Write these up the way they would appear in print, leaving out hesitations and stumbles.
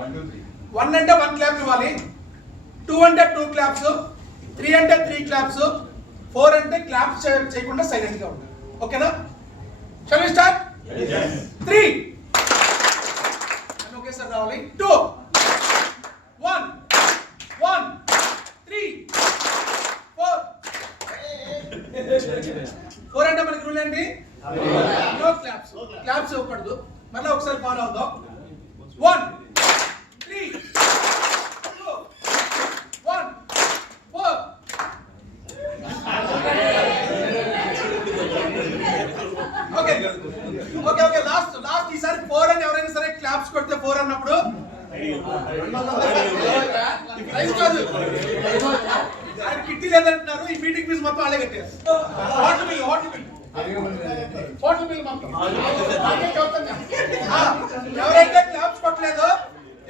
1 అంటే 1 క్లాప్ ఇవ్వాలి, 2 అంటే 2 క్లాప్స్, 3 అంటే 3 క్లాప్స్, 4 అంటే క్లాప్స్ చేయకుండా సైలెంట్ గా ఉండాలి. ఓకేనా? Shall we start? 3 అని ఒకేసారి రావాలి. 2 1 1 3 4 4 అంటే మనకి రూల్ ఏంటి? No claps. క్లాప్స్ ఇవ్వకూడదు. మళ్ళీ ఒకసారి ఫాలో అవుదాం. 1 3 2 1 4 ఓకే ఓకే ఓకే లాస్ట్ ఈసారి 4 అని ఎవరైనా సరే క్లాప్స్ కొడితే 4 అన్నప్పుడు కిట్టి లేదంటున్నారు. ఈ మీటింగ్ ఫీజు మొత్తం వాళ్ళే కట్టారు. హోటల్ బిల్ మొత్తం ఎవరైతే క్లాప్స్ కొట్టలేదో,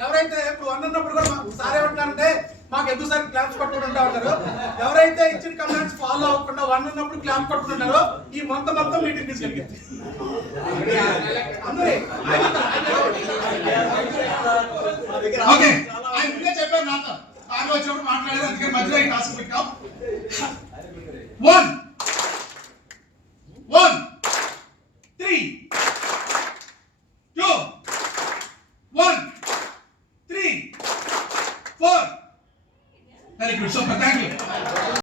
ఎవరైతే ఇప్పుడు 1 అన్నప్పుడు కూడా సార్ ఏమంటున్నారంటే మాకు ఎందుకు సార్ క్లాప్స్ కొట్టుకుంటూ ఉంటారు, ఎవరైతే ఇచ్చిన కమెంట్స్ ఫాలో అవ్వకుండా 1 అన్నప్పుడు క్లాప్ కొట్టుకుంటున్నారో ఈ మొత్తం మీటింగ్ ఫీజు కట్టారు. ఓకే ఆయన ముందే చెప్పారు నాతో కారు వచ్చినప్పుడు మాట్లాడేది, అందుకే మధ్యలో ఈ టాస్క్ పెట్టాం. 1 1 3 2 1 3 4 very good. Super, thank you.